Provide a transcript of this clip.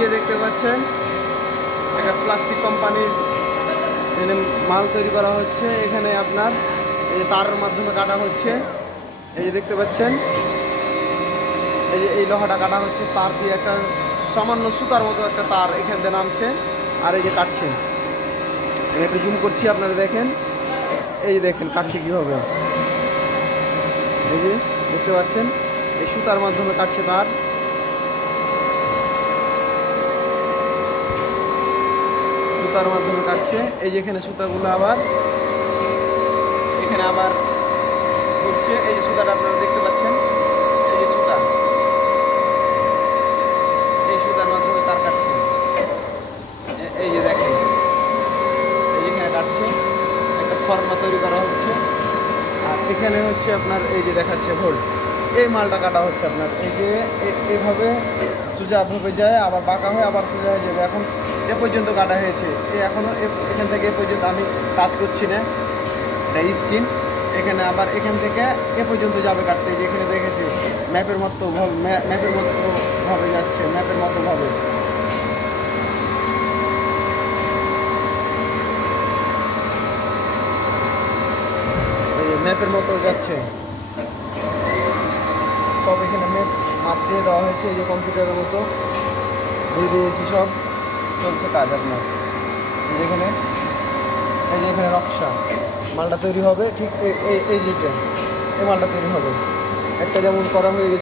যে দেখতে পাচ্ছেন একটা প্লাস্টিক কোম্পানির এখানে মাল তৈরি করা হচ্ছে। এখানে আপনার এই যে তারের মাধ্যমে কাটা হচ্ছে। এই যে দেখতে পাচ্ছেন এই যে এই লোহাটা কাটা হচ্ছে, তার দিয়ে একটা সামান্য সুতার মতো একটা তার এখান থেকে নামছে আর এই যে কাটছে। আমি একটু জুম করছি, আপনারা দেখেন। এই যে দেখেন কাটছে কীভাবে। এই যে দেখতে পাচ্ছেন এই সুতার মাধ্যমে কাটছে তার। সুতার মাধ্যমে কাটছে। এই যে এখানে সুতাগুলো আবার এখানে আবার ঘুরছে। এই যে সুতাটা আপনারা দেখতে পাচ্ছেন, এই যে সুতা, এই সুতার মাধ্যমে তার কাটছে। এই যে দেখেন এই যেখানে কাটছে একটা ফর্মা তৈরি করা হচ্ছে। আর এখানে হচ্ছে আপনার এই যে দেখাচ্ছে ভোল্ট, এই মালটা কাটা হচ্ছে আপনার। এই যে এইভাবে সোজাভাবে যায়, আবার বাঁকা হয়ে আবার সোজা হয়ে যাবে। এখন এ পর্যন্ত কাটা হয়েছে, এখনও এখান থেকে এ পর্যন্ত আমি টাচ করছি না, এটা স্ক্রিন। এখানে আবার এখান থেকে এ পর্যন্ত যাবে কাটতে। যে এখানে দেখেছি ম্যাপের মতো ভাবে যাচ্ছে, ম্যাপের মতো ভাবে। এই যে ম্যাপের মতো যাচ্ছে সব। এখানে মাপ দিয়ে দেওয়া হয়েছে, এই যে কম্পিউটারের মতো দিয়ে দিয়েছি সব। চলছে কাজ আপনার। যেখানে এই যে এখানে নকশা মালটা তৈরি হবে, ঠিক এই যেটা এই মালটা তৈরি হবে একটা যেমন করা হয়ে গেছে।